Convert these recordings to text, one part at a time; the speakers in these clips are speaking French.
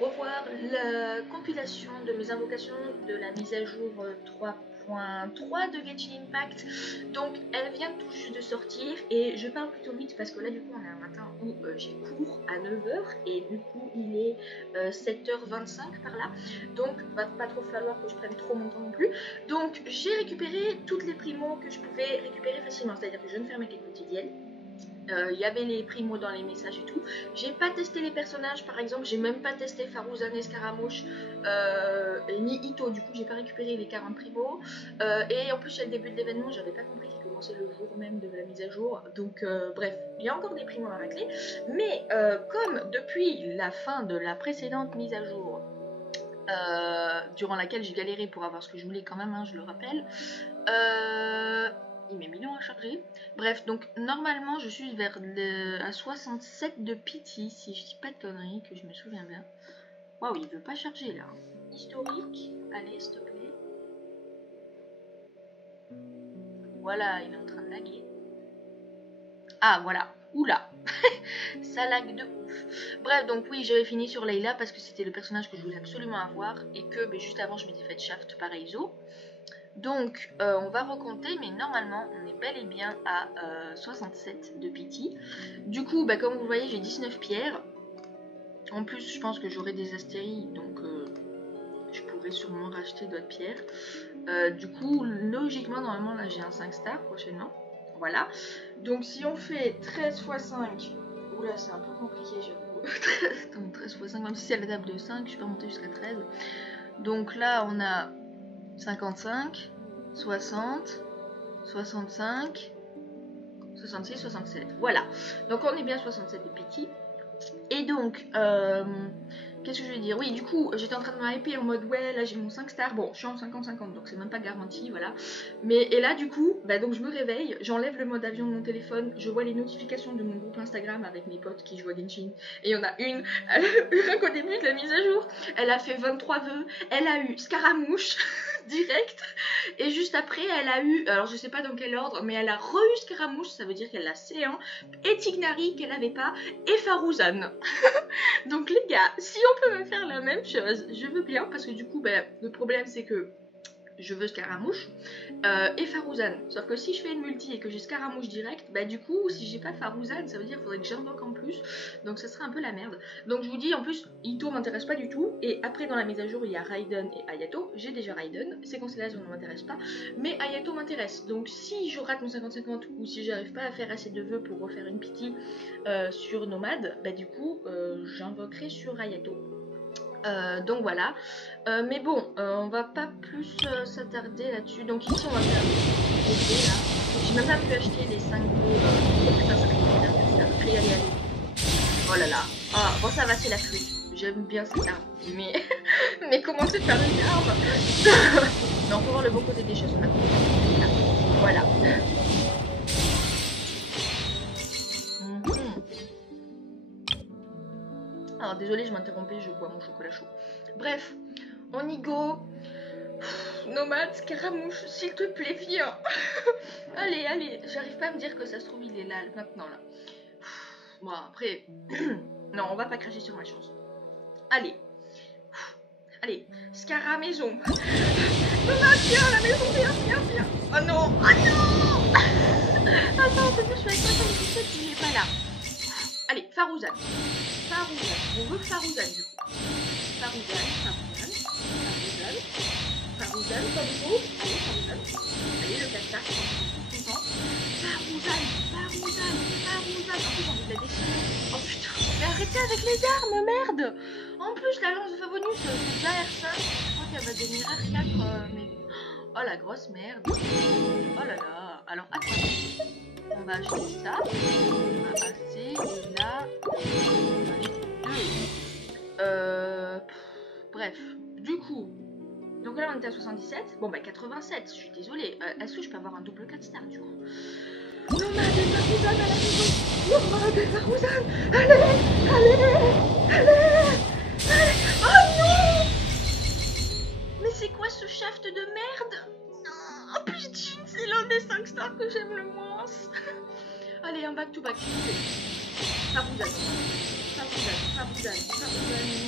revoir la compilation de mes invocations de la mise à jour 3.3 de Genshin Impact. Donc elle vient tout juste de sortir et je parle plutôt vite parce que là du coup on est un matin où j'ai cours à 9h et du coup il est 7h25 par là. Donc va pas trop falloir que je prenne trop mon temps non plus. Donc j'ai récupéré toutes les primos que je pouvais récupérer facilement, c'est à dire que je ne fermais quêtes quotidiennes. Il y avait les primos dans les messages et tout. J'ai pas testé les personnages, par exemple, j'ai même pas testé Faruzan et Scaramouche ni Ito, du coup j'ai pas récupéré les 40 primos. Et en plus, c'est le début de l'événement, j'avais pas compris qu'il commençait le jour même de la mise à jour. Donc, bref, il y a encore des primos à racler. Mais comme depuis la fin de la précédente mise à jour, durant laquelle j'ai galéré pour avoir ce que je voulais quand même, hein, je le rappelle. Il met 1000 ans à charger. Bref, donc normalement je suis vers à 67 de pity, si je dis pas de conneries, que je me souviens bien. Waouh, il veut pas charger là. Historique, allez s'il te plaît. Voilà, il est en train de laguer. Ah voilà, oula. Ça lag de ouf. Bref, donc oui, j'avais fini sur Layla parce que c'était le personnage que je voulais absolument avoir et que juste avant je m'étais fait shaft par Eizo. Donc on va recompter, mais normalement on est bel et bien à 67 de pity. Du coup, comme vous voyez, j'ai 19 pierres. En plus, je pense que j'aurai des astéries, donc je pourrais sûrement racheter d'autres pierres. Du coup, logiquement, normalement, là j'ai un 5 stars prochainement. Voilà. Donc si on fait 13 x 5, oula, c'est un peu compliqué, j'avoue. Donc 13 x 5, même si c'est la table de 5, je peux monter jusqu'à 13. Donc là, on a 55, 60, 65, 66, 67. Voilà. Donc on est bien 67 de pity. Et donc, qu'est-ce que je vais dire? Oui, du coup, j'étais en train de me hyper en mode ouais, là j'ai mon 5 stars. Bon, je suis en 50-50, donc c'est même pas garanti, voilà. Mais, et là, du coup, donc je me réveille, j'enlève le mode avion de mon téléphone, je vois les notifications de mon groupe Instagram avec mes potes qui jouent à Genshin. Et il y en a une, rien qu'au début de la mise à jour, elle a fait 23 vœux, elle a eu Scaramouche direct. Et juste après, elle a eu, alors je sais pas dans quel ordre, mais elle a re-eu Scaramouche, ça veut dire qu'elle a C1, et Tignari qu'elle avait pas, et Faruzan. Donc les gars, si on peut me faire la même chose, je veux bien, parce que du coup, le problème c'est que je veux Scaramouche et Faruzan. Sauf que si je fais une multi et que j'ai Scaramouche direct, du coup, si j'ai pas Faruzan, ça veut dire qu'il faudrait que j'invoque en plus. Donc ça serait un peu la merde. Donc je vous dis, en plus, Ito m'intéresse pas du tout. Et après, dans la mise à jour, il y a Raiden et Hayato. J'ai déjà Raiden. Ces constellations ne m'intéressent pas. Mais Hayato m'intéresse. Donc si je rate mon 50-50 ou si j'arrive pas à faire assez de vœux pour refaire une pity sur Nomade, du coup, j'invoquerai sur Hayato. Donc voilà, mais bon, on va pas plus s'attarder là-dessus. Donc ici on va faire des dés là. J'ai même pas pu acheter les 5 allez, allez, allez. Oh là là. Ah, bon ça va, c'est la flûte. J'aime bien cette arme. Mais comment c'est faire une arme? Mais on peut voir le bon côté des choses. On a compris. Voilà. Alors désolé, je m'interrompais, je bois mon chocolat chaud. Bref, on y go. Nomade, Scaramouche, s'il te plaît, viens. Allez, allez, j'arrive pas à me dire que ça se trouve il est là maintenant là. Bon après, non, on va pas cracher sur ma chance. Allez, allez, Scara maison. Nomade, viens à la maison, viens. Oh non, oh non. Attends, c'est-à-dire je suis avec 77, il est pas là. Allez, Faruzan, on veut Faruzan du coup. Faruzan, comme vous. Allez, Faruzan. Allez, le castar, content. Faruzan. En plus, j'ai envie de la dessiner. Oh putain, mais arrêtez avec les armes, merde. En plus, la lance de Favonius, c'est déjà R5. Je crois qu'elle va devenir R4, mais... Oh, la grosse merde. Oh là là. Alors, attendez. On va acheter ça. On va passer. Et là, on va acheter 2. Bref, du coup... Donc là on était à 77, bon 87, je suis désolée, est-ce que je peux avoir un double 4 stars du coup? Nomade et Faruzan à la maison. Nomade et Faruzan. Allez. Oh non. Mais c'est quoi ce shaft de merde? Non. Oh putain, c'est l'un des 5 stars que j'aime le moins. Allez, un back to back. Faruzan. Farouzan,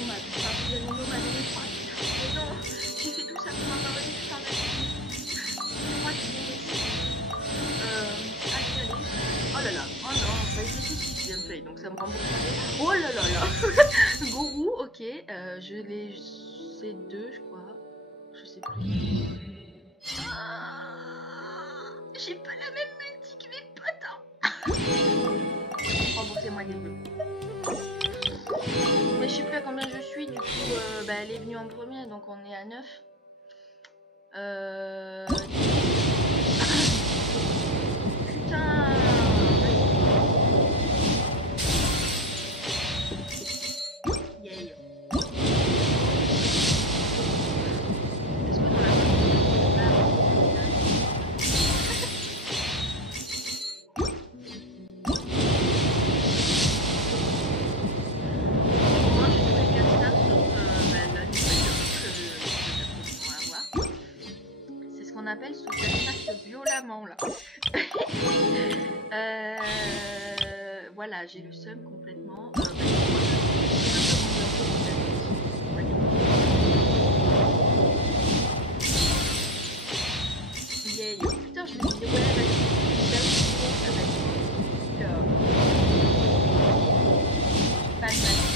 nomade, on est trois. Mais non, j'ai fait tout ça pour avoir une putain d'activité. Je crois qu'il est ici. Allez. Oh là là, oh non, bah je l'ai fait gameplay, donc ça me rembourse. Oh là là là. Gourou, ok, je l'ai, c'est 2 je crois. Je sais plus. J'ai pas la même multi que mes potes. Remboursez-moi des bleus. Mais je sais plus à combien je suis, du coup, bah, elle est venue en premier, donc on est à 9. Putain. Yeah. Est-ce que dans la on appelle ce spectacle violemment là. Voilà, j'ai le seum complètement. Yeah. Putain, je me disais, ouais, ça va être pas de mal.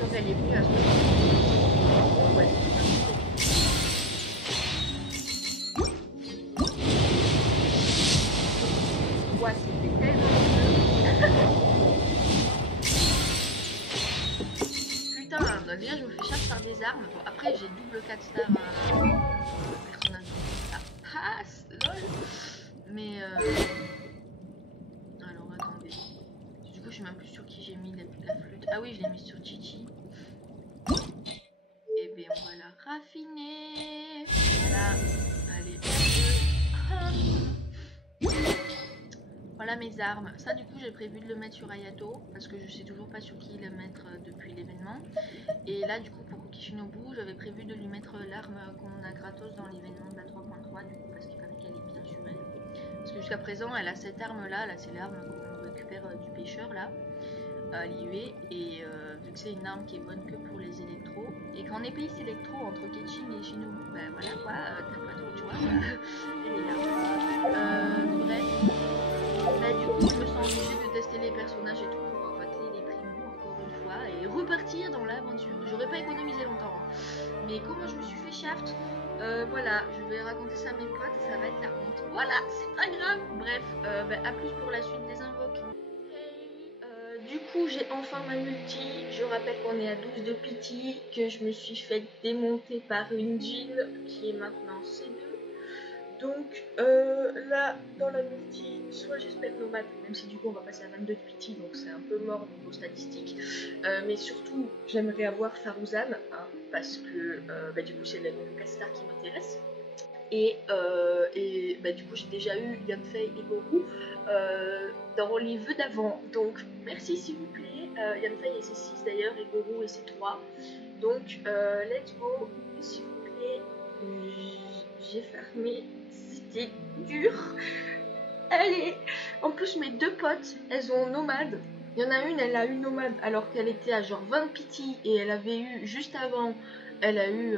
Donc elle est venue à 60. Ouais, c'était tellement putain, donc déjà je me fais charge par des armes. Bon, après j'ai double 4 stars personnage. Ah, lol. Mais alors attendez. Du coup je suis même plus sur qui j'ai mis la flûte. Ah oui, je l'ai mis sur Chichi. Et bien on va la raffiner. Voilà. Allez. Voilà mes armes. Ça du coup j'ai prévu de le mettre sur Ayato parce que je sais toujours pas sur qui le mettre depuis l'événement. Et là du coup pour Kishinobu j'avais prévu de lui mettre l'arme qu'on a gratos dans l'événement de la 3.3 du coup parce qu'il paraît qu'elle est bien sur elle. Parce que jusqu'à présent elle a cette arme là, c'est l'arme qu'on récupère du pêcheur là, à l'IUE. Et vu que c'est une arme qui est bonne que pour les électros. Et quand on est pays électro entre Ketchin et Shinobu, bah voilà quoi, t'as pas trop tu vois, elle est là. Bref. Bah, du coup, je me sens obligée de tester les personnages et tout pour rater les primos encore une fois et repartir dans l'aventure. J'aurais pas économisé longtemps, hein. Mais comment je me suis fait shaft, voilà, je vais raconter ça à mes potes et ça va être la honte. Voilà, c'est pas grave. Bref, bah, à plus pour la suite des invoques. Hey, du coup, j'ai enfin ma multi. Je rappelle qu'on est à 12 de pity, que je me suis fait démonter par une jean qui est maintenant C2. Donc là, dans la multi, soit j'espère nomade, même si du coup on va passer à 22 de pity, donc c'est un peu mort niveau statistique. Mais surtout, j'aimerais avoir Farouzan, hein, parce que bah, du coup c'est le castar qui m'intéresse. Et bah, du coup j'ai déjà eu Yanfei et Goku dans les vœux d'avant. Donc merci s'il vous plaît. Yanfei et c'est 6 d'ailleurs, et Goku et c'est 3. Donc let's go, s'il vous plaît. J'ai fermé. C'était dur. Allez. En plus mes deux potes, elles ont nomade. Il y en a une, elle a eu nomade alors qu'elle était à genre 20 pity. Et elle avait eu, juste avant, elle a eu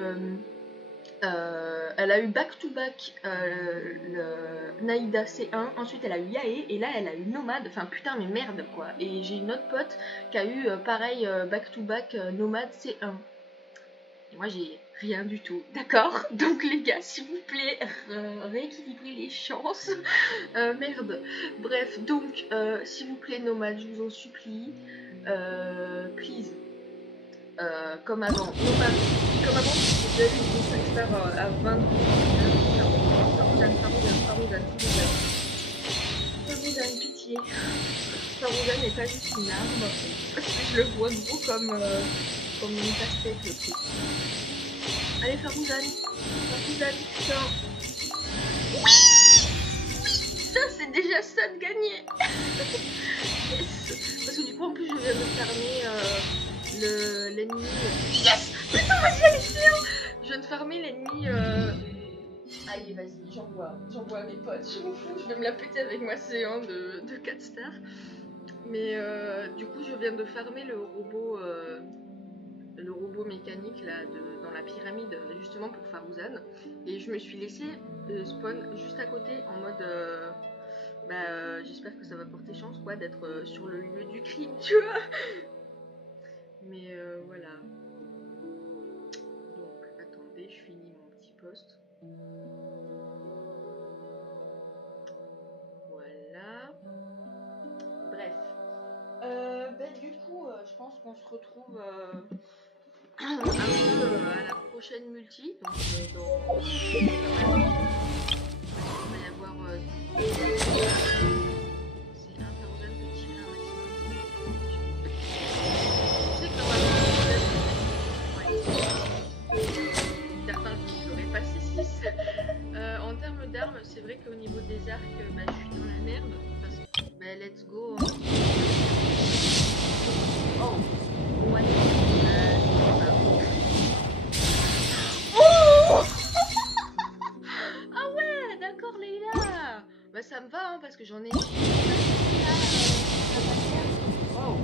back to back le Naïda C1. Ensuite elle a eu Yae. Et là elle a eu nomade. Enfin putain mais merde quoi. Et j'ai une autre pote qui a eu pareil back to back nomade C1. Et moi j'ai rien du tout, d'accord? Donc les gars, s'il vous plaît, rééquilibrez les chances. Merde. Bref, donc s'il vous plaît, nomade, je vous en supplie. Please. Comme avant. Nomade, comme avant, j'ai déjà eu une 5 stars à 20. Farouzan, pitié. Farouzan n'est pas juste une arme. Parce que je le vois gros comme une pastèque le truc. Allez Farouzan, putain. Oui, ça c'est déjà ça de gagner. Yes. Parce que du coup en plus je viens de fermer l'ennemi. Yes. Putain vas-y allez c'est. Je viens de fermer l'ennemi Allez, vas-y, j'envoie à mes potes, je m'en fous, je vais me la péter avec ma C1 de 4 stars. Mais du coup, je viens de farmer le robot mécanique là, dans la pyramide, justement pour Farouzan. Et je me suis laissé spawn juste à côté en mode j'espère que ça va porter chance quoi d'être sur le lieu du crime, tu vois. Mais voilà. Donc attendez, je finis mon petit post. Voilà. Bref. Du coup, je pense qu'on se retrouve un peu à la prochaine multi. Donc il va y avoir c'est un Farouzan de tirer un maximum. Je sais que normalement je ne ferai pas 6-6. En termes d'armes, c'est vrai qu'au niveau des arcs, je suis dans la merde. Parce que let's go. Oh ouais. Oh ah ouais, d'accord Leïla. Bah ça me va hein, parce que j'en ai. Oh.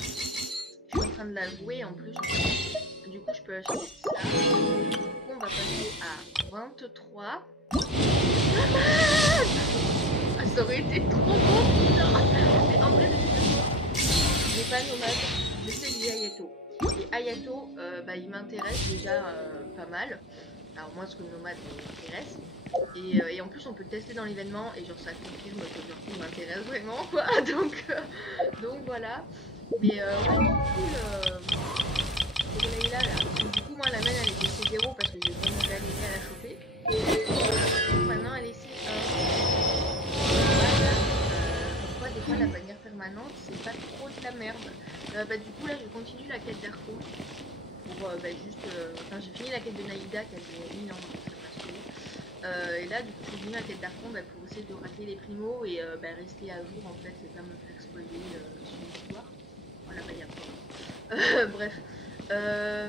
Je suis en train de la jouer en plus. Du coup je peux acheter ça. Du coup on va passer à 23. Ah, ça aurait été trop bon putain. Mais en vrai de toute façon, j'ai pas nomade, je sais que j'ai Ayato. Et Ayato, il m'intéresse déjà pas mal. Alors moi ce que le nomade m'intéresse. Et en plus on peut le tester dans l'événement et genre ça confirme que genre il m'intéresse vraiment quoi. Donc voilà. Mais ouais cool pour Leïla là. Du coup moi la main elle était C0 parce que j'ai vraiment galéré à la choper. Maintenant elle est C1. Des fois la bannière permanente c'est pas trop de la merde. Du coup là je continue la quête d'Arco pour j'ai fini la quête de Naïda qui a duré 1000 ans donc ça passe trop. Et là du coup je finis la quête d'Arco pour essayer de rater les primos et rester à jour en fait et pas me faire spoiler sur l'histoire. Voilà il y a pas. Bref.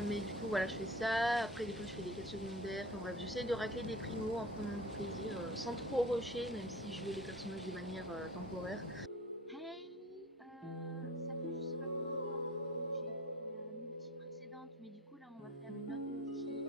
Mais du coup voilà je fais ça, après des fois je fais des quêtes secondaires, enfin bref j'essaie de racler des primos en prenant du plaisir sans trop rusher même si je veux les personnages de manière temporaire. Hey, ça fait je sais pas combien de temps que j'ai fait la multi précédente mais du coup là on va faire une autre multi.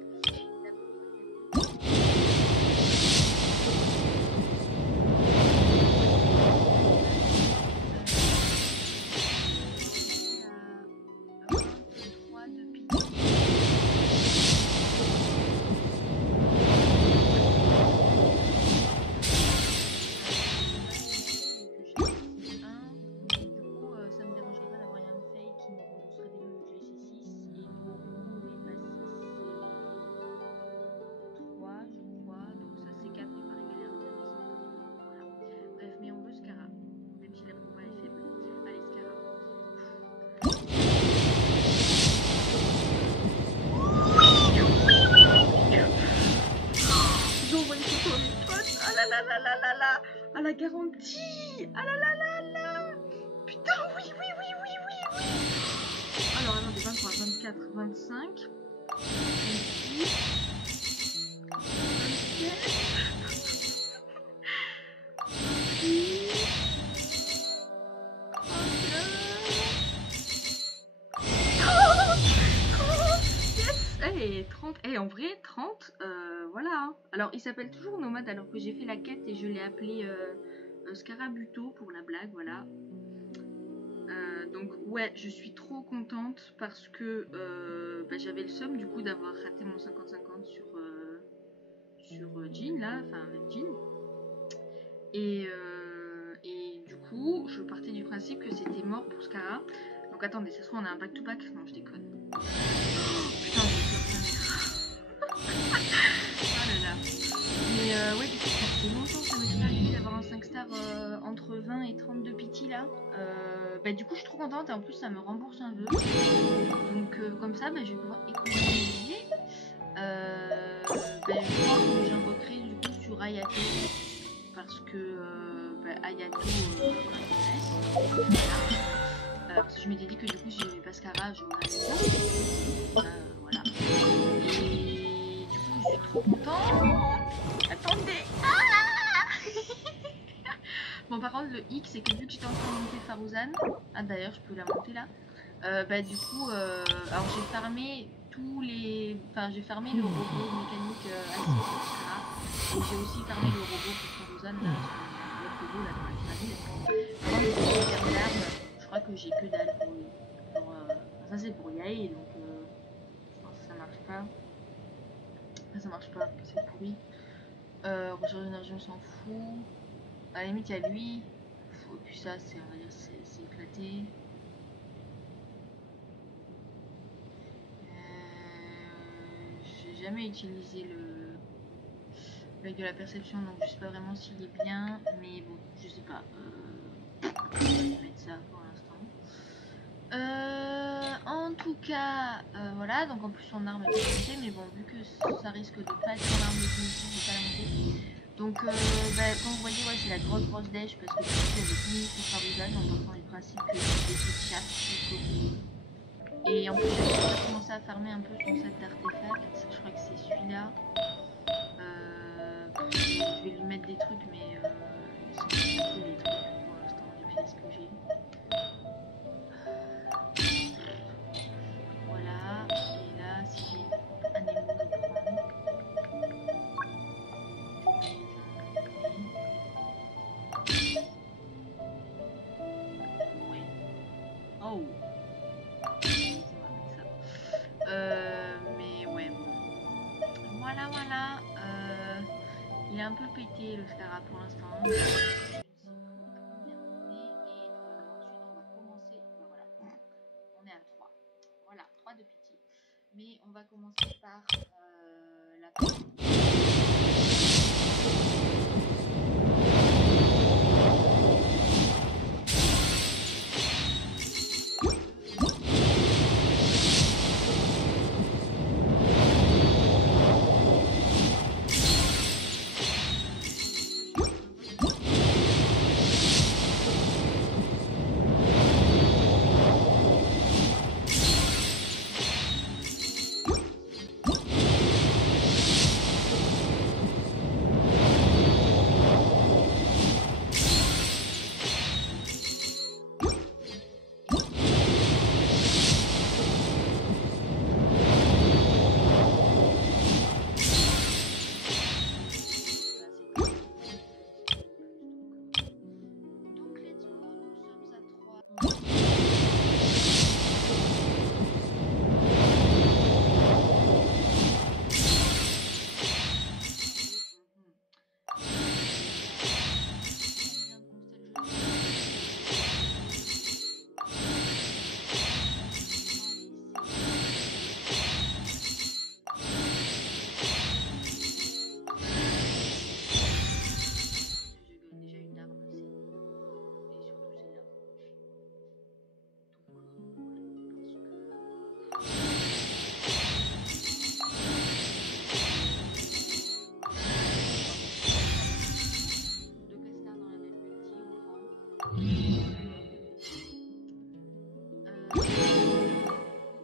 À la garantie. Ah là là là là. Putain, oui. Alors, attendez, 23, 24, 25, 26, 27, 28, 30. Et en vrai, 30, voilà. Alors, il s'appelle toujours Nomade alors que j'ai fait la quête et je l'ai appelé Scarabuto pour la blague, voilà. Donc ouais, je suis trop contente parce que j'avais le seum du coup d'avoir raté mon 50-50 sur Jean là, enfin avec Jean. Et du coup, je partais du principe que c'était mort pour Scara. Donc attendez, ça se trouve on a un back-to-back? Non, je déconne. Putain, je vais faire sa mère. Oh là là. Mais ouais, du coup, ça fait longtemps que ça m'est arrivé d'avoir un 5 stars entre 20 et 32 pity là. Du coup, je suis trop contente et en plus, ça me rembourse un vœu. Donc, comme ça, je vais pouvoir économiser. Je pense que j'invoquerai du coup sur Ayato parce que Ayato m'intéresse. Voilà. Parce que je m'étais dit que du coup, si j'avais pas Scara, j'aurais Ayato. Voilà. voilà. Et du coup, je suis trop contente. Attendez. Bon, par contre, le hic, c'est que vu que j'étais en train de monter Farouzan, ah d'ailleurs, je peux la monter là. Bah, du coup, alors j'ai farmé tous les. Enfin, j'ai farmé le robot mécanique acier sur Sarah. Et j'ai aussi farmé le robot pour Farouzan là, sur l'autre robot là dans la pyramide. Par contre, pour les termes d'armes, je crois que j'ai que dalle pour lui. Ça, c'est pour Yae, donc je pense que ça marche pas. Enfin, ça marche pas, c'est pourri. Ressources d'énergie, on s'en fout. À la limite, il y a lui. Et puis ça, c'est, on va dire, c'est éclaté. J'ai jamais utilisé l'œil de la perception, donc je sais pas vraiment s'il est bien, mais bon, je sais pas. Je vais mettre ça pour l'instant. En tout cas, voilà, donc en plus son arme est limitée, mais bon, vu que ça risque de pas être son arme définitive, je vais pas la monter. Donc, comme vous voyez, ouais, c'est la grosse dèche parce que du coup, elle est finie sur Farouzan en partant du principe que c'est des petites chasses jusqu'au bout. Et en plus, j'ai déjà commencé à farmer un peu son set d'artefacts. Je crois que c'est celui-là. Je vais lui mettre des trucs, mais ils sont plus des trucs pour l'instant, les pièces que j'ai. Voilà. Et là, si j'ai un émo, je prends. Ouais. Oh! Mais ouais, bon. Voilà. Il est un peu pété le Scarab pour l'instant. Je ne sais pas combien on est. Et ensuite on va commencer. Ben voilà. On est à 3. Voilà, 3 de pitié. Mais on va commencer par la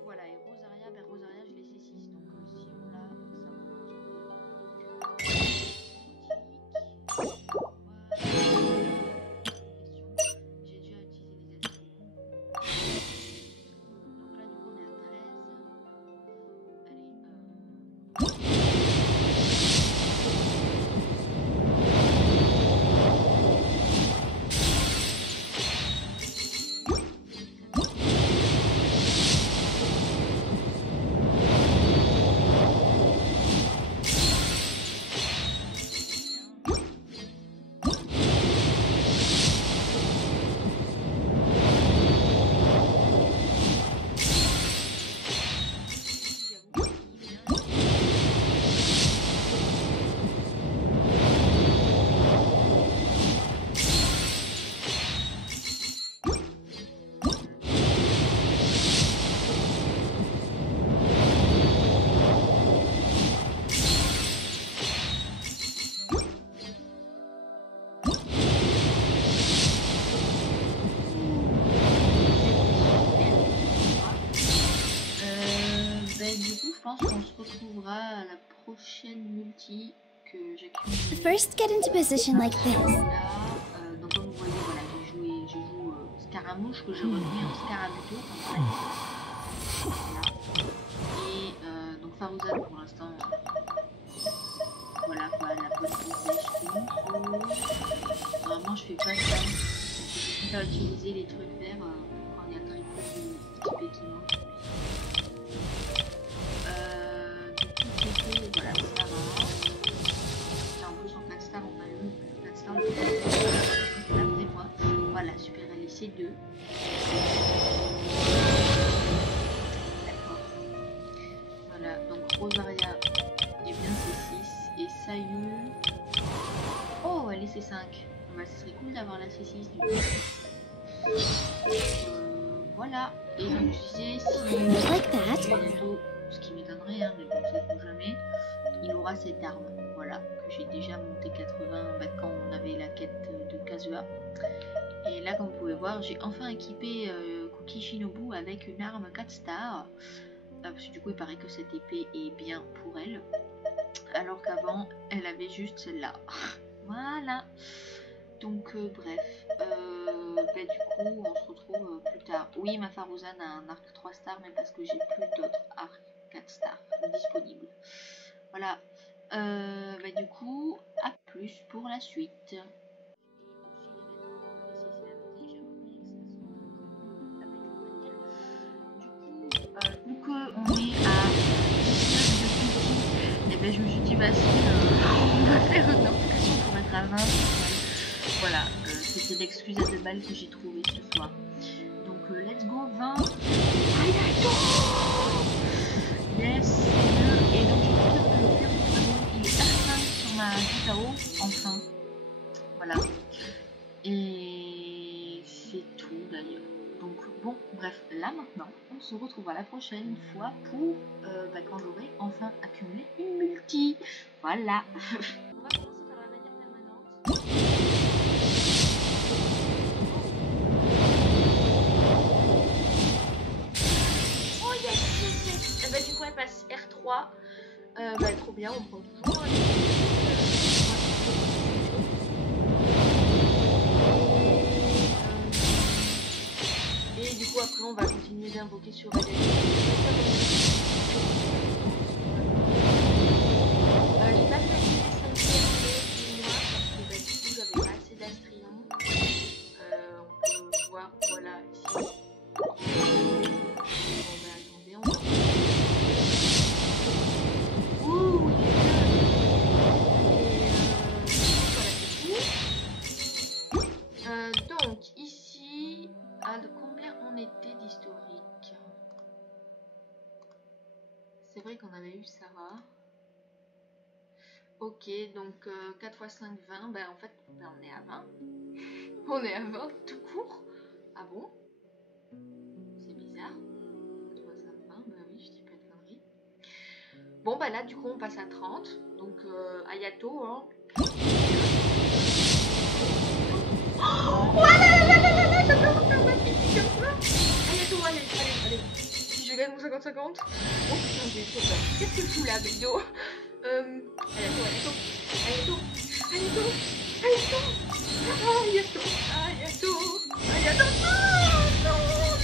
voilà, et Rosaria, ben Rosaria je l'ai C6, donc si on l'a, ça j'ai déjà utilisé les attributs. Donc là du coup on est à 13. Allez, pense qu'on se retrouvera à la prochaine multi que j'accumule. First, get into position like this. Là, donc comme vous voyez, voilà, je joue Scaramouche que j'ai remis en Scaramuto. Voilà. Et donc Farouzan pour l'instant, voilà quoi, la petite vraiment je fais pas ça. Je préfère utiliser les trucs verts quand il y a très peu d'XP qui manque. Du coup, voilà, ça va. Là, en plus, en 4 stars, on a eu 4 stars après moi. Voilà, super, elle est C2. D'accord. Voilà, donc Rosaria est bien C6 et Sayu. Oh, elle est C5. Bah, ce serait cool d'avoir la C6 du coup. Voilà, et donc je disais, si bientôt, ce qui m'étonnerait, hein, mais bon, ça ne jamais, il aura cette arme, voilà, que j'ai déjà monté 80 bah, quand on avait la quête de Kazuha. Et là, comme vous pouvez voir, j'ai enfin équipé Kuki Shinobu avec une arme 4 stars, parce que du coup, il paraît que cette épée est bien pour elle, alors qu'avant, elle avait juste celle-là. Voilà. Donc bref, bah, du coup on se retrouve plus tard. Oui, ma Farouzan a un arc 3 stars, mais parce que j'ai plus d'autres arcs 4 stars disponibles. Voilà, bah, du coup, à plus pour la suite. Vu qu'on est à 19 de Kuki, et ben je me suis dit, bah si, on va faire une application pour être à 20. Voilà, c'était l'excuse à 2 balles que j'ai trouvé ce soir. Donc let's go 20. Yes, et donc je trouve que le pire du dragon, il est assez sur ma Jutao, enfin. Voilà. Et c'est tout d'ailleurs. Donc bon, bref, là maintenant, on se retrouve à la prochaine fois pour bah, quand j'aurai enfin accumulé une multi. Voilà. On va commencer par la manière permanente. Bah, du coup elle passe R3, bah, trop bien, on prend toujours. Et du coup après on va continuer d'invoquer sur elle. J'ai pas fait les 5 mois parce que bah, du coup j'avais pas assez d'Astrion. On peut voir, voilà, ici. Donc ici, de combien on était d'historique? C'est vrai qu'on avait eu Sarah. Ok, donc 4 x 5, 20. Ben en fait, ben, on est à 20. On est à 20 tout court. Ah bon? C'est bizarre. 4 x 5, 20. Ben oui, je dis pas de conneries. Bon, bah là, du coup, on passe à 30. Donc, Ayato, hein. Oh là là là là là, j'adore faire ma petite comme ça. Ayato, allez. Si je gagne mon 50-50. Oh putain, j'ai trop peur. Qu'est-ce que je fous là, Bédo? Ayato.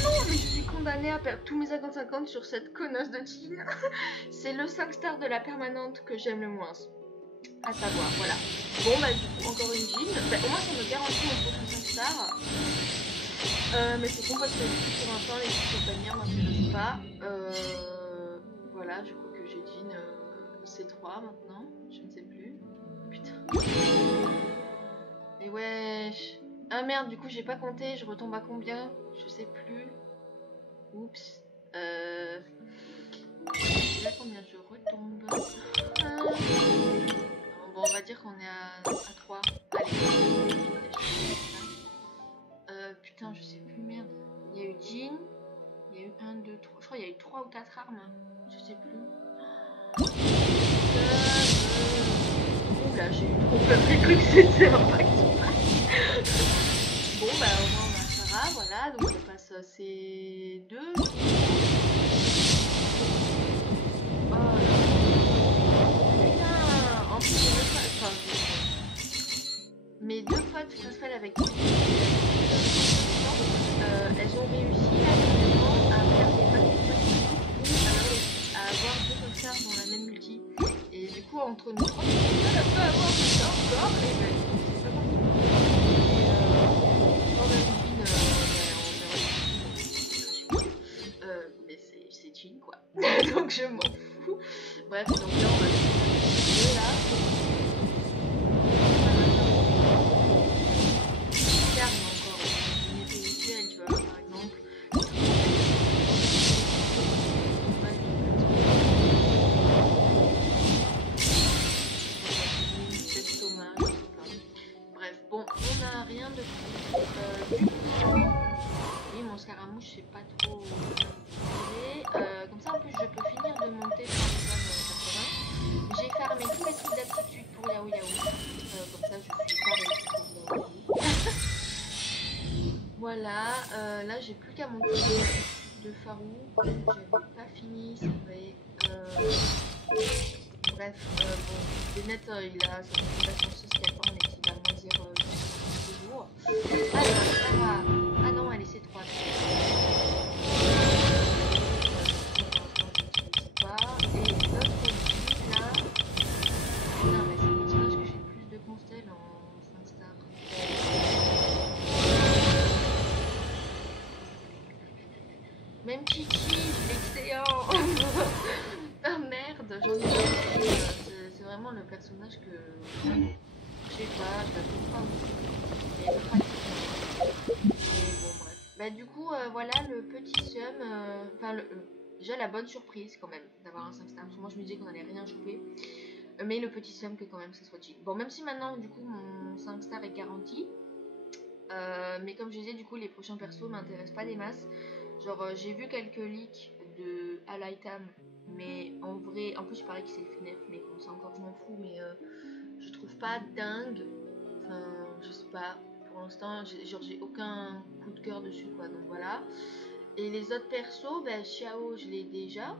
Non, mais je suis condamnée à perdre tous mes 50-50 sur cette connasse de Jean. C'est le 5 stars de la permanente que j'aime le moins. À savoir, voilà. Bon, bah, du coup, encore une Jean. Bah, au moins, ça me garantit mon prochain 5 stars. Mais c'est con parce que pour l'instant, les petites compagnies m'intéressent pas. Voilà, je crois que j'ai Jean C3 maintenant. Je ne sais plus. Putain. Mais wesh. Ah merde, du coup, j'ai pas compté. Je retombe à combien? Je sais plus. Oups. Je sais pas combien je retombe. Bon, on va dire qu'on est à 3. Allez. Putain, je sais plus, merde. Il y a eu Jean. Il y a eu 1, 2, 3. Je crois qu'il y a eu 3 ou 4 armes. Je sais plus. Oula, j'ai eu trop peur. J'ai cru que c'était un pack. Bon, bah, au moins, on a Sarah. Voilà. Donc, on passe C2. Oh, plus, j'ai même pas... Enfin, mes deux potes passerelles avec qui elles ont réussi là dernièrement à faire des back-to-back ou alors à avoir deux concerts dans la même multi. Et du coup, entre nous trois, elle a pas avoir ça encore. Et ben, du coup, c'est pas parti. Et quand même, Jean, mais c'est Jean quoi. Donc je m'en fous. Bref, donc là, on va faire là. Terme encore une unité virtuelle, tu vois, par exemple. Bref, bon, on n'a rien de plus. Oui, mon scaramouche, c'est pas trop comme ça, en plus, je peux finir de monter sur le zone 80. J'ai fermé tous les trucs d'aptitude pour Yao Yao. Comme ça, je suis carré pour Yao Yao. Voilà, là, j'ai plus qu'à monter de Farou. J'avais pas fini, c'est vrai. Bref, bon, Bennett, il a sa population 6 qui attend, mais qui va moisir toujours. Alors, Sarah. Ah non, elle est C3. Pas. Et l'autre aussi, là. Putain, mais c'est le personnage que j'ai le plus de constels en 5 stars. Même Chichi, l'excellent. Ah merde, j'en ai oublié. C'est vraiment le personnage que je sais pas, je la trouve pas ouf. Mais bon, bref. Bah, du coup, voilà le petit seum. Enfin, déjà la bonne surprise quand même d'avoir un 5 stars. Parce que moi je me disais qu'on allait rien choper. Mais le petit seum que quand même ça soit chill. Bon, même si maintenant du coup mon 5 stars est garanti. Mais comme je disais, du coup, les prochains persos m'intéressent pas des masses. Genre, j'ai vu quelques leaks de Alaitam, mais en vrai, en plus, il paraît que c'est le FNF, mais bon, ça encore, je m'en fous, mais je trouve pas dingue. Enfin, je sais pas, pour l'instant, j'ai aucun coup de cœur dessus, quoi, donc voilà. Et les autres persos, ben, Xiao, je l'ai déjà.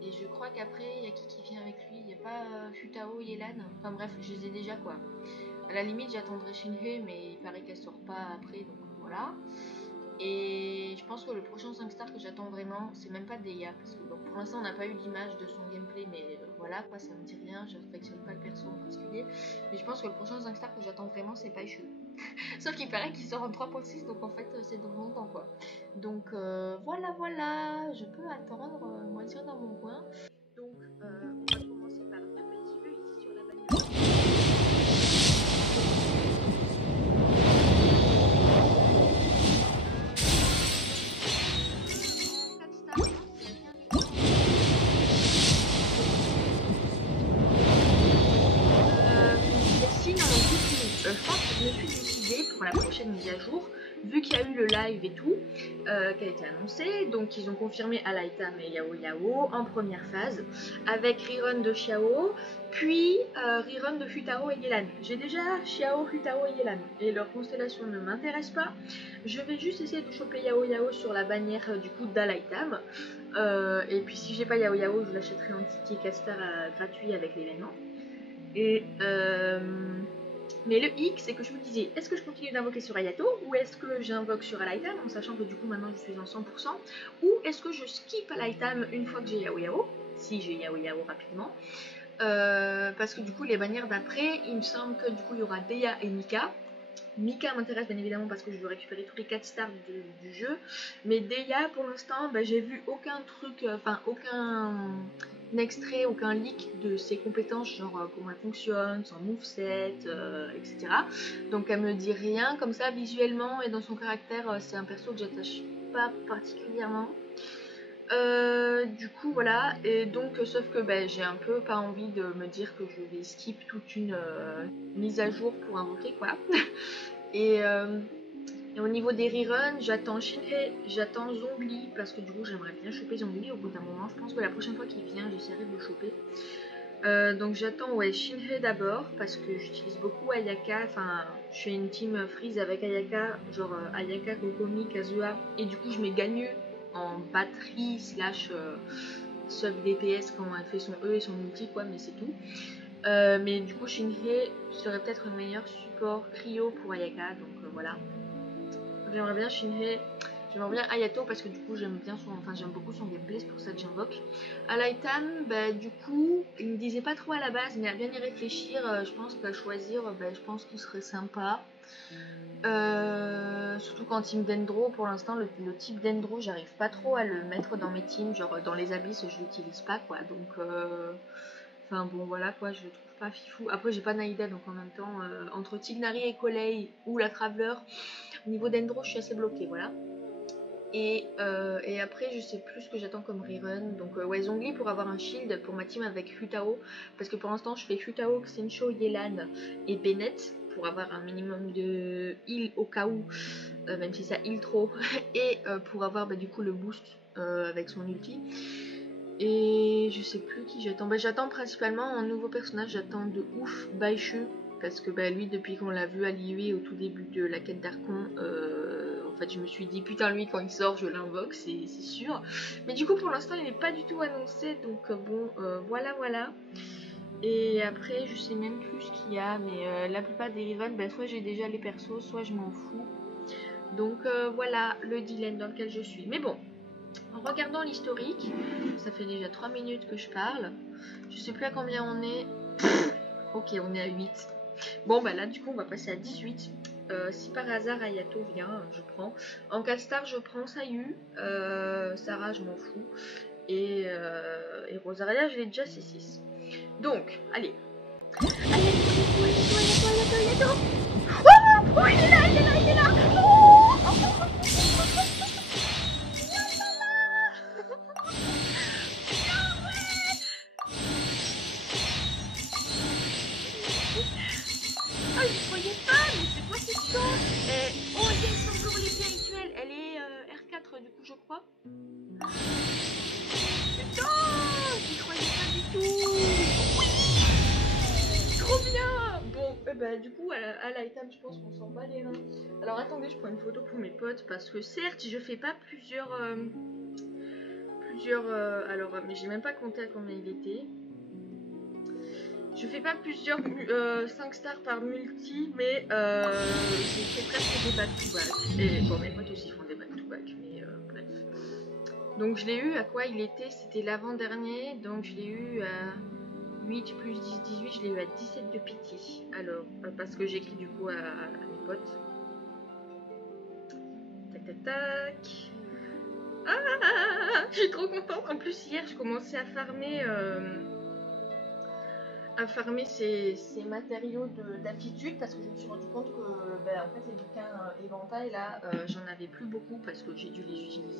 Et je crois qu'après, il y a qui vient avec lui. Il n'y a pas Futao, Yelan. Enfin bref, je les ai déjà, quoi. À la limite, j'attendrai Shinhei, mais il paraît qu'elle sort pas après, donc voilà. Et je pense que le prochain 5 stars que j'attends vraiment, c'est même pas Deia, parce que bon, pour l'instant on n'a pas eu d'image de son gameplay, mais voilà quoi, ça me dit rien, je n'affectionne pas le perso en particulier. Mais je pense que le prochain 5 stars que j'attends vraiment, c'est Paishu. Sauf qu'il paraît qu'il sort en 3.6, donc en fait c'est dans longtemps quoi. Donc voilà, je peux attendre, moi je dans mon coin. Donc on va commencer par deux petits vœux ici sur la bannière. Je pense que je me suis décidée pour la prochaine mise à jour, vu qu'il y a eu le live et tout, qui a été annoncé, donc ils ont confirmé Alaitam et Yao Yao en première phase, avec Rerun de Xiao, puis Rerun de Futao et Yelan. J'ai déjà Xiao, Futao et Yelan, et leur constellation ne m'intéresse pas. Je vais juste essayer de choper Yao Yao sur la bannière du coup d'Alaitam, et puis si j'ai pas Yao Yao, je l'achèterai en ticket 4 stars gratuit avec l'événement. Et mais le hic, c'est que je me disais, est-ce que je continue d'invoquer sur Ayato ou est-ce que j'invoque sur Alaitam en sachant que du coup maintenant je suis en 100%, ou est-ce que je skip Alaitam une fois que j'ai Yao Yao, si j'ai Yao Yao rapidement, parce que du coup les bannières d'après, il me semble que du coup il y aura Deia et Mika. Mika m'intéresse bien évidemment parce que je veux récupérer tous les 4 stars du jeu, mais Deia pour l'instant j'ai vu aucun truc, enfin aucun extrait, aucun leak de ses compétences, genre comment elle fonctionne, son moveset, etc. Donc elle me dit rien comme ça visuellement, et dans son caractère c'est un perso que j'attache pas particulièrement. Du coup voilà, et donc sauf que j'ai un peu pas envie de me dire que je vais skip toute une mise à jour pour invoquer quoi. Et au niveau des reruns, j'attends Shinhei, j'attends Zongli, parce que du coup j'aimerais bien choper Zongli au bout d'un moment. Je pense que la prochaine fois qu'il vient, j'essaierai de le choper. Donc j'attends Shinhei d'abord, parce que j'utilise beaucoup Ayaka, enfin je fais une team freeze avec Ayaka, genre Ayaka, Kokomi, Kazuha, et du coup je mets Ganyu en batterie slash sub DPS quand elle fait son E et son ulti quoi, mais c'est tout. Mais du coup Shinhei serait peut-être le meilleur support cryo pour Ayaka, donc voilà. J'aimerais bien Shinhei, j'aimerais bien Hayato parce que du coup j'aime bien j'aime beaucoup son gameplay, c'est pour ça que j'invoque. Alaitam, bah du coup, il me disait pas trop à la base, mais à bien y réfléchir, je pense qu'à choisir, je pense qu'il serait sympa. Surtout qu'en team Dendro, pour l'instant, le type Dendro, j'arrive pas trop à le mettre dans mes teams, genre dans les abysses, je l'utilise pas quoi, donc enfin bon voilà quoi, je le trouve pas fifou. Après j'ai pas Naïda, donc en même temps, entre Tignari et Kolei ou la Traveler, niveau Dendro je suis assez bloquée, voilà. Et après je sais plus ce que j'attends comme rerun, donc ouais, Zhongli pour avoir un shield pour ma team avec Futao, parce que pour l'instant je fais Futao, Xincho, Yelan et Bennett pour avoir un minimum de heal au cas où, même si ça heal trop, et pour avoir du coup le boost avec son ulti. Et je sais plus qui j'attends. J'attends principalement un nouveau personnage, j'attends de ouf Baishu, parce que lui depuis qu'on l'a vu à l'IUE au tout début de la quête d'Archon, en fait je me suis dit putain lui quand il sort je l'invoque, c'est sûr. Mais du coup pour l'instant il n'est pas du tout annoncé, donc bon voilà. Et après je sais même plus ce qu'il y a, mais la plupart des events, soit j'ai déjà les persos, soit je m'en fous. Donc voilà le dilemme dans lequel je suis. Mais bon, en regardant l'historique, ça fait déjà 3 minutes que je parle. Je sais plus à combien on est. Ok, on est à 8. Bon, là, du coup, on va passer à 18. Si par hasard Hayato vient, je prends. En 4 stars, je prends Sayu. Sarah, je m'en fous. Et Rosaria, je l'ai déjà C6. Donc, allez. Hayato. Oh, il est là. Ah, je croyais pas, mais c'est quoi cette chose? Oh, yes, encore l'épée rituelle. Elle est R4 du coup, je crois. Putain, j'y croyais pas du tout. Oui, trop bien. Bon, du coup, à l'item, je pense qu'on s'en bat les reins. Alors attendez, je prends une photo pour mes potes parce que certes, je fais pas plusieurs. Mais j'ai même pas compté à combien il était. Je fais pas plusieurs 5 stars par multi, mais je fais presque des back-to-back. Et bon, mes potes aussi font des back-to-back, mais bref. Donc je l'ai eu à quoi il était? C'était l'avant-dernier, donc je l'ai eu à 8 plus 10, 18, je l'ai eu à 17 de pity. Alors, parce que j'écris du coup à mes potes. Tac. Ah, je suis trop contente. En plus, hier, je commençais à farmer... ces matériaux d'aptitude parce que je me suis rendu compte que en fait les bouquins éventail là j'en avais plus beaucoup parce que j'ai dû les utiliser.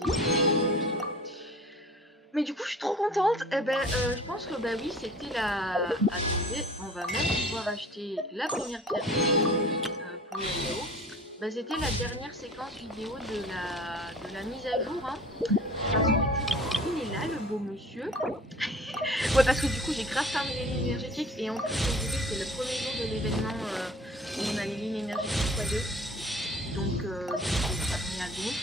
Mais du coup je suis trop contente. Je pense que oui c'était la... Attendez, on va même pouvoir acheter la première pierre pour la vidéo. C'était la dernière séquence vidéo de la mise à jour, hein, parce que du coup il est là le beau monsieur. Ouais, parce que du coup j'ai grave farmé les lignes énergétiques et en plus aujourd'hui c'est le premier jour de l'événement où on a les lignes énergétiques x2, donc j'ai farmé à donf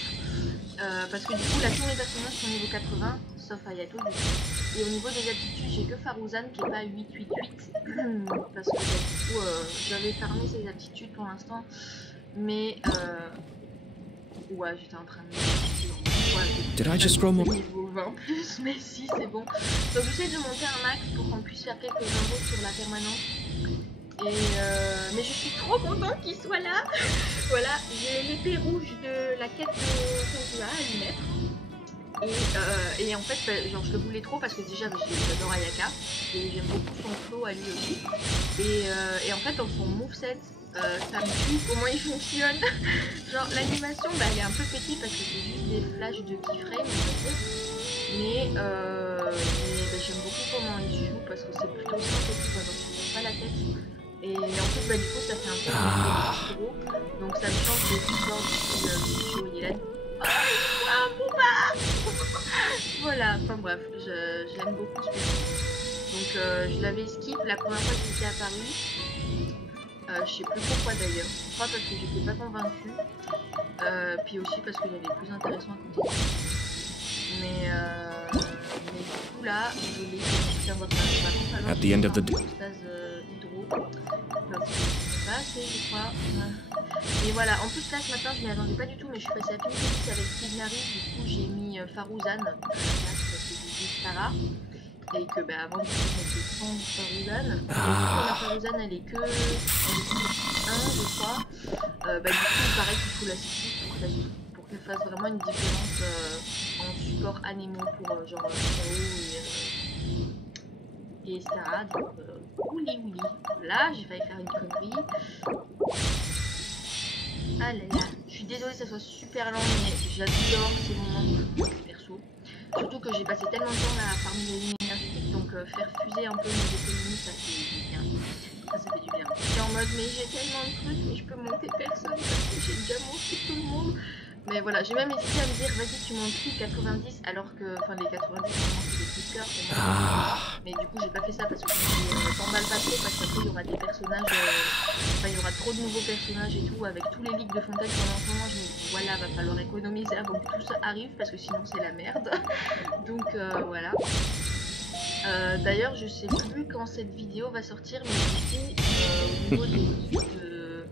parce que du coup là tous mes personnages sont niveau 80 sauf Hayato du coup. Et au niveau des aptitudes j'ai que Faruzan qui est pas 888 parce que du coup j'avais farmé ses aptitudes pour l'instant, mais ouais j'étais en train de Did I just roll more? Niveau 20 plus, mais si c'est bon. Donc j'essaie de monter un max pour qu'on puisse faire quelques infos sur la permanence. Mais je suis trop contente qu'il soit là. Voilà, j'ai l'épée rouge de la quête de Kazua à lui mettre. Et en fait, genre je le voulais trop parce que déjà j'adore Ayaka et j'aime beaucoup son flow à lui aussi. Et en fait dans son moveset, ça me tue comment il fonctionne. Genre l'animation elle est un peu petite parce que c'est juste des flashs de keyframe, mais j'aime beaucoup comment il joue parce que c'est plutôt synthétique, donc je ne prends pas la tête. Et en fait du coup ça fait un peu gros, donc ça me change de support du show Yellen. Voilà, enfin bref, j'aime beaucoup ce perso. Donc je l'avais skip la première fois qu'il était apparu. Je sais plus pourquoi d'ailleurs. Je crois parce que j'étais pas convaincue. Puis aussi parce qu'il y avait plus intéressant à côté. Mais du coup là, je l'ai fait dans votre At the end of the day. Alors, c'est pas assez, je crois. Et voilà, en plus là ce matin je m'y attendais pas du tout, mais je suis passée à Pinterest avec Tighnari, du coup j'ai mis Farouzan à la place parce que j'ai dit Sarah. Et que bah, avant de mettre sans Farouzan, la Farouzan elle est que 1 je crois. Bah, du coup il paraît qu'il faut la citer pour qu'elle fasse vraiment une différence en support animaux pour genre Chao et Sarah. Donc ouli. Là j'ai failli faire une connerie. Ah là là, je suis désolée que ça soit super lent, mais j'adore ces moments de perso. Surtout que j'ai passé tellement de temps à farmer les lignes énergétiques, donc faire fuser un peu mes économies, ça fait du bien. Ça fait du bien. Je suis en mode, mais j'ai tellement de trucs, mais je peux monter personne parce que j'ai déjà monté tout le monde. Mais voilà, j'ai même hésité à me dire, vas-y, tu montes plus 90, alors que, enfin, les 90, vraiment, c'est des coups de cœur. Mais du coup, j'ai pas fait ça parce que je t'emballe pas trop, parce qu'après, il y aura des personnages, enfin, il y aura trop de nouveaux personnages et tout, avec tous les ligues de fontaine pendant ce moment, je me dis, voilà, va falloir économiser avant que tout ça arrive, parce que sinon, c'est la merde. Donc, voilà. D'ailleurs, je sais plus quand cette vidéo va sortir, mais du coup, au niveau des ligues de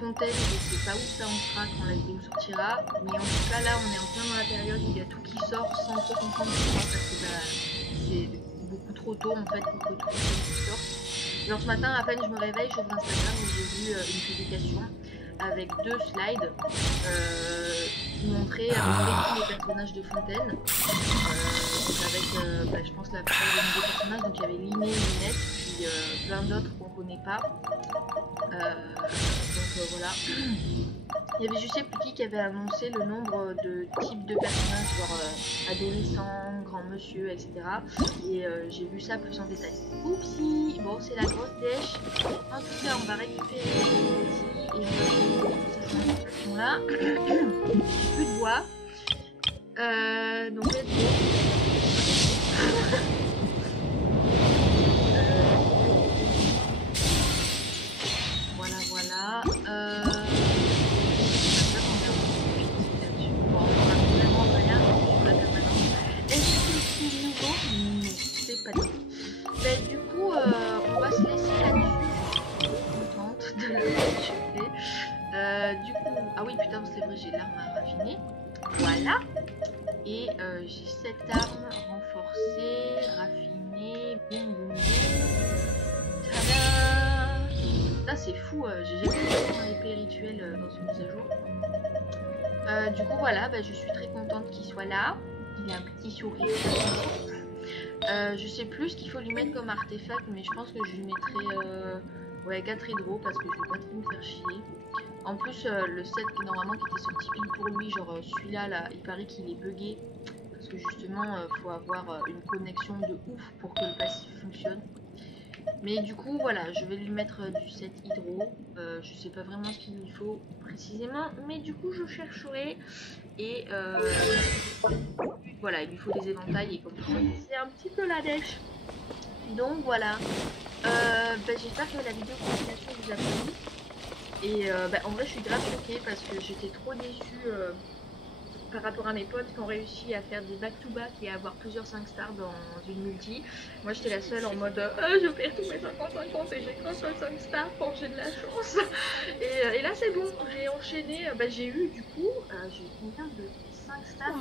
fontaine, je sais pas où ça en sera quand la vidéo sortira, mais en tout cas là on est en plein dans la période où il y a tout qui sort sans trop comprendre pourquoi, parce que bah, c'est beaucoup trop tôt en fait pour que tout sorte. Alors ce matin à peine je me réveille, j'ouvre Instagram et j'ai vu une publication avec 2 slides qui montraient à peu près tous les personnages de fontaine, donc avec bah, je pense la plupart des nouveaux personnages, donc il y avait Liné, Linette, puis plein d'autres qu'on connaît pas. Donc voilà. Il y avait je sais plus qui avait annoncé le nombre de types de personnages, genre adolescents, grand monsieur, etc. Et j'ai vu ça plus en détail. Oupsie. Bon, c'est la grosse dèche. En tout cas, on va récupérer ici et on va faire cette présentation là. J'ai plus de bois. Donc let's go. Voilà. Bon, on va vraiment rien sur la permanence. Est-ce que c'est nouveau? Non, c'est pas nouveau. Mais du coup, on va se laisser là-dessus. Je suis contente de la acheter. Du coup, ah oui, putain, c'est vrai, j'ai l'arme à raffiner. Voilà. Et j'ai cette arme renforcée, raffinée. Boum, boum, boum. Tada! Ça c'est fou, j'ai jamais vu l'épée rituelle dans une mise à jour. Du coup voilà, bah, je suis très contente qu'il soit là. Il a un petit sourire. Je sais plus ce qu'il faut lui mettre comme artefact, mais je pense que je lui mettrai ouais, 4 hydros parce que je veux pas trop me faire chier. En plus le set normalement qui était sorti pile pour lui, genre celui-là là, il paraît qu'il est buggé. Parce que justement faut avoir une connexion de ouf pour que le passif fonctionne. Mais du coup voilà, je vais lui mettre du set hydro, je sais pas vraiment ce qu'il lui faut précisément, mais du coup je chercherai et voilà, il lui faut des éventails et comme vous voyez c'est un petit peu la dèche. Donc voilà, bah, j'espère que la vidéo continuation vous a plu et bah, en vrai je suis grave choquée parce que j'étais trop déçue par rapport à mes potes qui ont réussi à faire des back-to-back et à avoir plusieurs 5 stars dans une multi. Moi j'étais la seule en mode je perds tous mes 50-50 et j'ai qu'un seul 5 stars pour que j'ai de la chance. Et là c'est bon, j'ai enchaîné, bah, j'ai eu du coup, j'ai eu combien de 5 stars?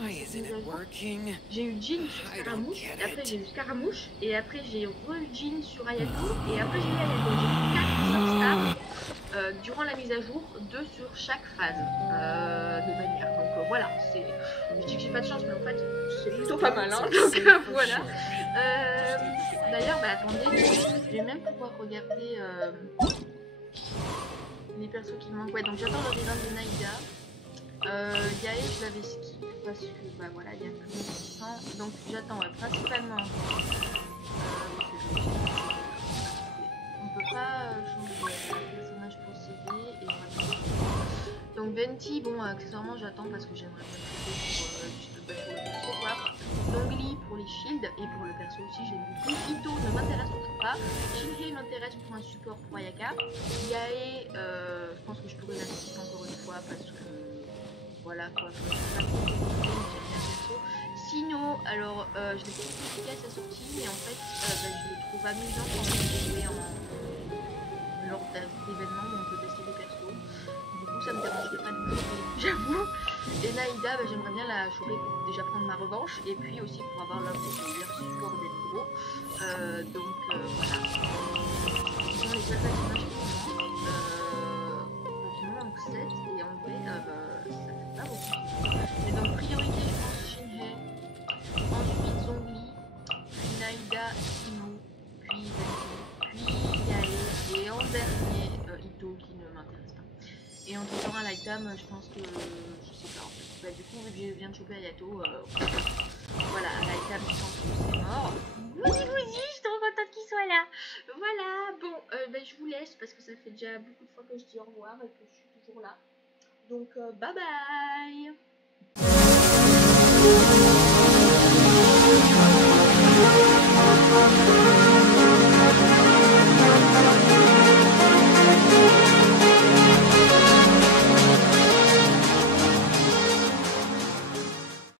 J'ai eu Jean sur Scaramouche, et après j'ai eu Scaramouche, et après j'ai re-eu Jean sur Ayato, et après j'ai eu Ayato. J'ai eu 4 5 stars durant la mise à jour, 2 sur chaque phase de manière. Donc voilà, je dis que j'ai pas de chance, mais en fait c'est plutôt pas mal. Hein, donc voilà. D'ailleurs, bah attendez, je vais même pouvoir regarder les persos qui me manquent. Ouais, donc j'attends le design de Naïda. Yael, je l'avais skip parce que bah voilà, il y a plus de 600. Donc j'attends principalement. On peut pas changer de personnage possédé et on va faire. Donc Venti, bon accessoirement j'attends parce que j'aimerais bien le pour juste pour le perso quoi. Dongli pour les shields et pour le perso aussi j'aime beaucoup. Ito ne m'intéresse toujours pas. Shinhei m'intéresse pour un support pour Ayaka. Yae, je pense que je pourrais la skip encore une fois parce que voilà quoi. J'aime bien le perso. Sino, alors je l'ai pas expliqué à sa sortie, mais en fait je le trouve amusant quand je jouer lors d'événements où on peut tester des persos. Du coup ça me dérangerait pas de le choper, j'avoue. Et Naïda, j'aimerais bien la choper pour déjà prendre ma revanche et puis aussi pour avoir leur support d'être gros. Donc voilà. Ce sont les seuls personnages qui me manquent. Il me manque 7 et en vrai ça fait pas beaucoup. Mais donc priorité je pense Shinhei, ensuite Zhongli, puis Naïda, Sino, puis Zenzi, puis Yae et en dernier Ito qui ne m'intéresse pas. Et en temps à l'Item, je pense que je sais pas en fait. Du coup vu que je viens de choper Ayato, voilà, à l'Item je pense que c'est mort. Gouzi Gouzi, je suis trop contente qu'il soit là. Voilà, bon, je vous laisse parce que ça fait déjà beaucoup de fois que je dis au revoir et que je suis toujours là. Donc bye bye.